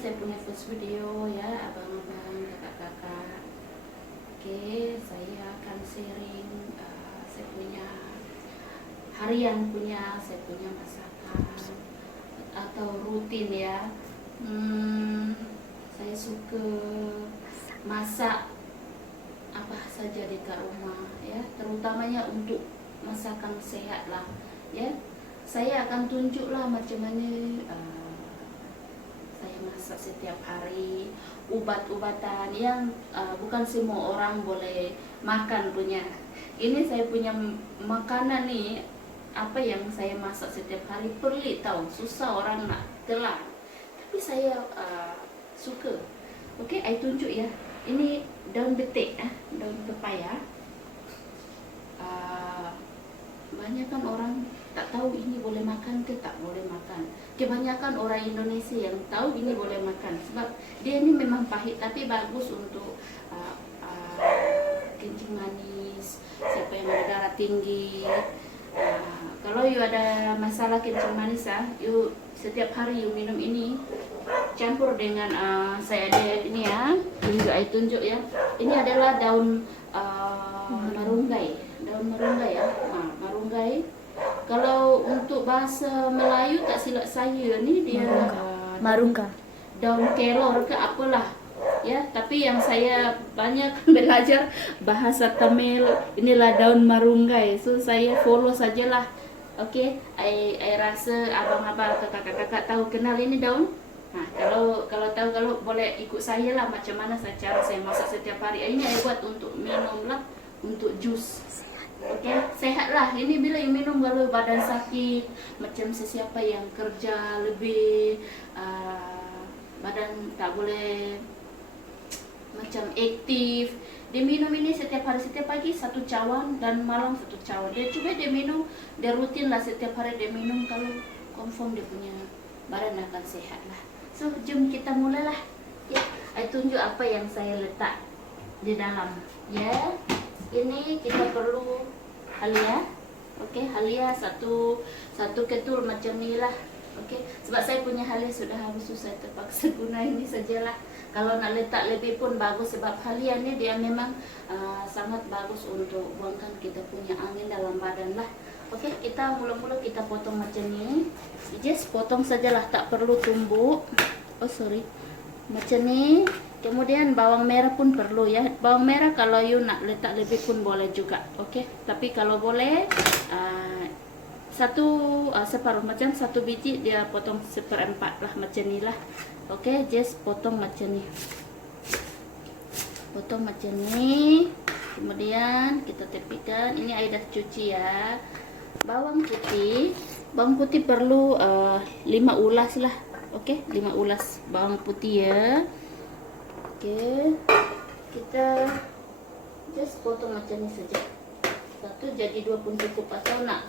saya punya first video ya, abang-abang, kakak-kakak. Oke, saya akan sharing saya punya harian saya punya masakan atau rutin ya. Saya suka masak apa saja di kat rumah ya, terutamanya untuk masakan sehat lah ya. Saya akan tunjuklah macam mana saya masak setiap hari, ubat-ubatan yang bukan semua orang boleh makan punya. Ini saya punya makanan nih, apa yang saya masak setiap hari pelik tahu, susah orang nak telan. Tapi saya suka. Okey, saya tunjuk ya. Ini daun betik, daun pepaya. Banyakkan orang tak tahu ini boleh makan ke tak boleh makan. Kebanyakan orang Indonesia yang tahu ini boleh makan sebab dia ini memang pahit tapi bagus untuk kencing manis, siapa yang ada darah tinggi. Kalau you ada masalah kencing manis you setiap hari you minum ini campur dengan saya ada ini ya, tunjuk ya. Ini adalah daun marunggai, ya. Marunggai. Kalau untuk bahasa Melayu tak silap saya ni dia marungga, daun kelor ke apalah ya, tapi yang saya banyak belajar bahasa Tamil, inilah daun marunggai. So saya follow sajalah. Okey, I rasa abang-abang kakak-kakak tahu kenal ini daun. Kalau tahu, kalau boleh ikut saya lah macam mana cara saya masak setiap hari. Ini saya buat untuk minum lah, untuk jus. Okey, sehat lah. Ini bila you minum kalau badan sakit, macam sesiapa yang kerja lebih badan tak boleh macam aktif, dia minum ini setiap hari, setiap pagi satu cawan dan malam satu cawan. Dia minum, dia rutin lah setiap hari dia minum. Kalau confirm dia punya badan akan sehat lah. So jom kita mulailah ya. Saya tunjuk apa yang saya letak di dalam ya. Ini kita perlu halia. Okey, halia satu ketul macam ni lah. Okey, sebab saya punya halia sudah habis, saya terpaksa guna ini sajalah. Kalau nak letak lebih pun bagus sebab halia ni dia memang sangat bagus untuk buangkan kita punya angin dalam badan lah. Okey, kita mula-mula kita potong macam ni. Just potong sajalah, tak perlu tumbuk. Macam ni. Kemudian bawang merah pun perlu ya. Bawang merah kalau you nak letak lebih pun boleh juga. Okey, tapi kalau boleh separuh, macam satu biji dia potong seperempat lah macam ni lah. Okey, just potong macam ni. Potong macam ni. Kemudian kita tepikan. Ini saya dah cuci ya. Bawang putih perlu 5 ulas lah. Okey, 5 ulas bawang putih ya. Okey, kita just potong macam ni saja. Satu jadi 2 pun cukup, atau nak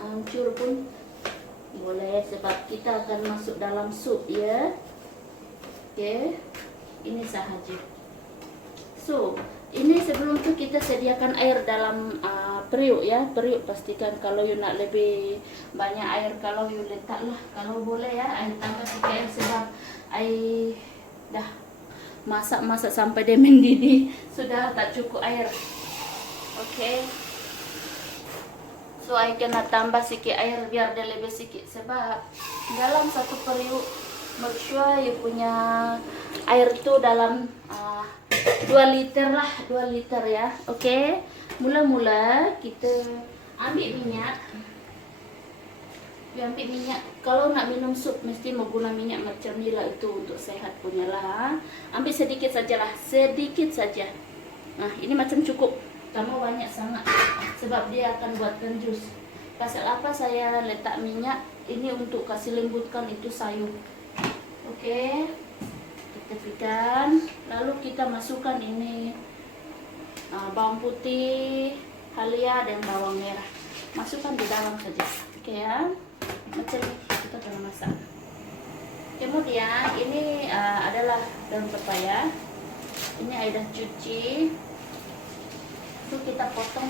hancur pun boleh sebab kita akan masuk dalam sup ya. Okey, ini sahaja. So ini sebelum tu kita sediakan air dalam periuk ya. Periuk pastikan kalau you nak lebih banyak air, kalau you letaklah, kalau boleh ya air tambah sikit air sebab air dah masak sampai dia mendidih, sudah tak cukup air. Okey, so I kena tambah sikit air biar dia lebih sikit sebab dalam satu periuk make sure you punya air tu dalam 2 liter lah, 2 liter ya. Okey, mula-mula kita ambil minyak. Ambil minyak. Kalau nak minum sup mesti menggunakan minyak macam ni lah, itu untuk sehat punya lah. Ambil sedikit sajalah, sedikit saja. Ini macam cukup, tambah banyak sangat sebab dia akan buatkan jus. Pasal apa saya letak minyak ini untuk kasih lembutkan itu sayur. Okey, kita tepikan. Lalu kita masukkan ini bawang putih, halia dan bawang merah. Masukkan di dalam saja. Okey ya. Macam ni kita akan masak. Kemudian ini adalah daun pepaya. Ini saya dah cuci. So kita potong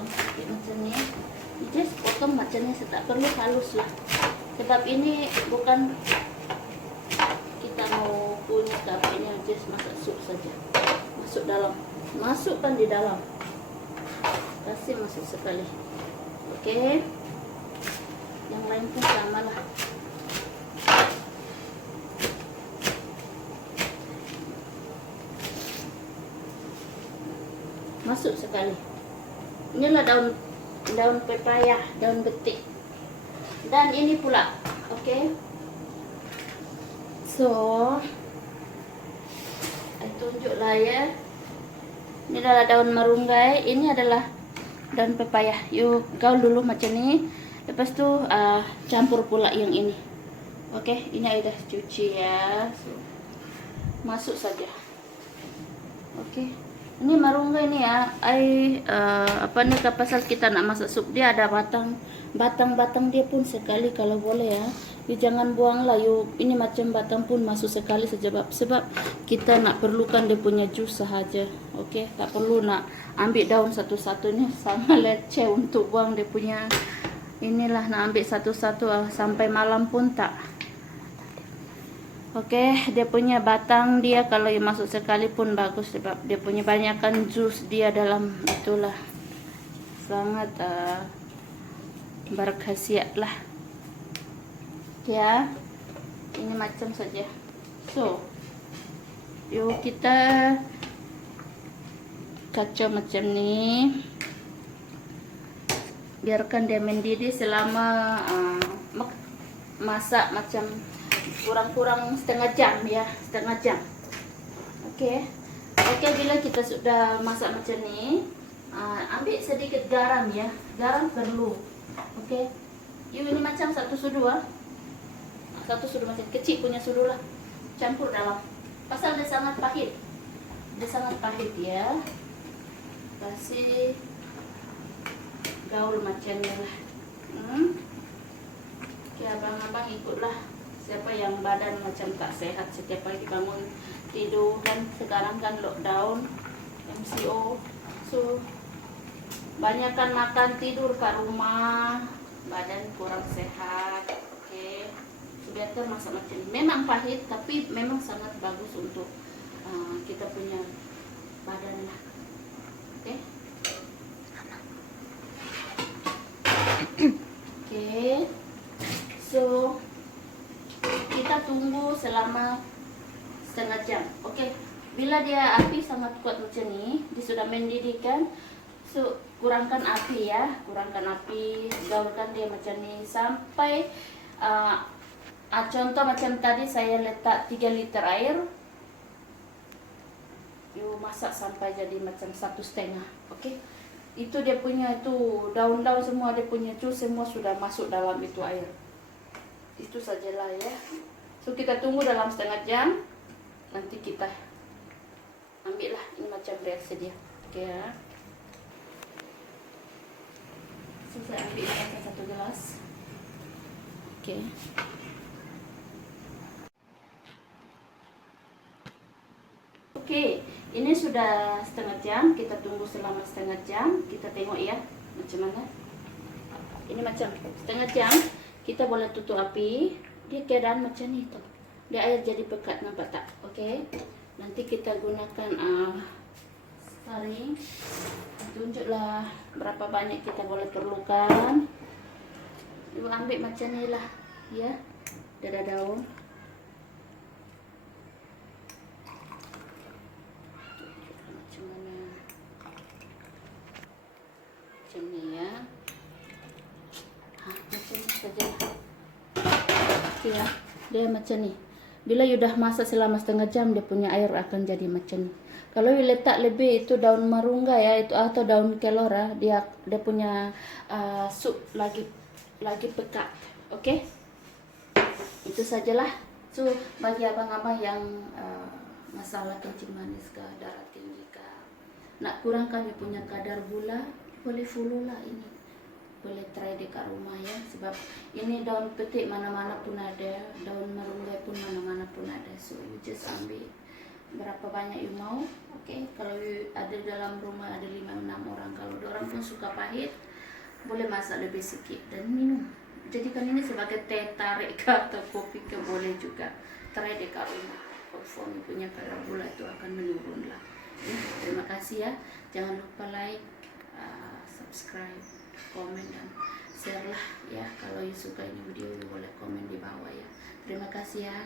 sedikit macam ni. Just potong potong macamnya, tak perlu halus lah, sebab ini bukan kita mau kunyit, tapi ini just masak sup saja. Masuk dalam, masukkan di dalam, kasih masuk sekali. Oke, yang lain pun sama lah. Masuk sekali. Inilah daun pepaya, daun betik, dan ini pula. Oke, so saya tunjuklah ya. Ini adalah daun marunggai, ini adalah daun pepaya. Yuk gaul dulu macam ini, lepas tu campur pula yang ini. Oke, ini saya dah cuci ya, so, masuk saja. Oke, ini marungga ini ya, apa nih, pasal kita nak masak sup, dia ada batang dia pun sekali kalau boleh ya. You jangan buang lah, ini macam batang pun masuk sekali sebab kita nak perlukan dia punya jus sahaja. Oke, tak perlu nak ambil daun satu-satu, ini sama leceh untuk buang dia punya. Inilah nak ambil satu-satu sampai malam pun tak. Oke, dia punya batang dia kalau yang masuk sekali pun bagus sebab dia punya banyakkan jus dia dalam, itulah sangat berkhasiat lah ya. Ini macam saja. So yuk kita kacau macam ni, biarkan dia mendidih selama masak macam kurang-kurang setengah jam ya, setengah jam. Oke, bila kita sudah masak macam ni, ambil sedikit garam ya, garam perlu. Oke, ini macam satu sudu macam kecil punya sudu lah, campur dalam, pasal dia sangat pahit, ya. Kasih gaul macam ni lah. Oke, abang-abang ikutlah. Siapa yang badan macam tak sehat setiap pagi bangun tidur, dan sekarang kan lockdown, MCO, so banyakkan makan tidur kat rumah, badan kurang sehat. Oke, biarkan masak macam ini. Memang pahit tapi memang sangat bagus untuk kita punya badan lah. Oke. Oke, so kita tunggu selama setengah jam. Oke, bila dia api sangat kuat macam ni, dia sudah mendidihkan, so kurangkan api ya, gaulkan dia macam ni sampai contoh macam tadi saya letak 3 liter air, you masak sampai jadi macam 1,5. Oke, itu dia punya itu daun-daun semua, dia punya jus semua sudah masuk dalam itu air. Itu sajalah ya. So kita tunggu dalam setengah jam, nanti kita ambillah. Ini macam reaksi dia. Oke ya. So saya ambil satu gelas. Oke. Oke, ini sudah setengah jam. Kita tunggu selama setengah jam. Kita tengok ya macam mana. Ini macam setengah jam. Kita boleh tutup api. Dia keadaan macam ni tuh. Dia air jadi pekat, nampak tak? Oke. Nanti kita gunakan saring. Tunjuklah berapa banyak kita boleh perlukan. Ibu ambil macam ni lah, ya. Dada daun. Macam mana? Macam ni ya. Macam ni saja. Oke ya, dia macam ni. Bila you dah masak selama setengah jam, dia punya air akan jadi macam ni. Kalau you letak lebih itu daun marungga ya, itu atau daun kelora, dia punya sup lagi pekat. Oke, itu sajalah. So bagi abang-abang yang masalah kencing manis ke, darah tinggi ke, nak kurangkan you punya kadar gula, boleh follow lah ini. Boleh try dekat rumah ya, sebab ini daun petik mana-mana pun ada, daun marunggai pun mana-mana pun ada. So you just ambil berapa banyak you mau. Oke, kalau you ada dalam rumah ada 5-6 orang, kalau orang pun suka pahit, boleh masak lebih sedikit dan minum. Jadikan ini sebagai teh tarik atau kopi ke boleh juga. Try deh kalau confirm punya kadar gula itu akan menurun lah. Ya, terima kasih ya. Jangan lupa like, subscribe, komen dan share lah ya. Kalau you suka ini video boleh komen di bawah ya. Terima kasih ya.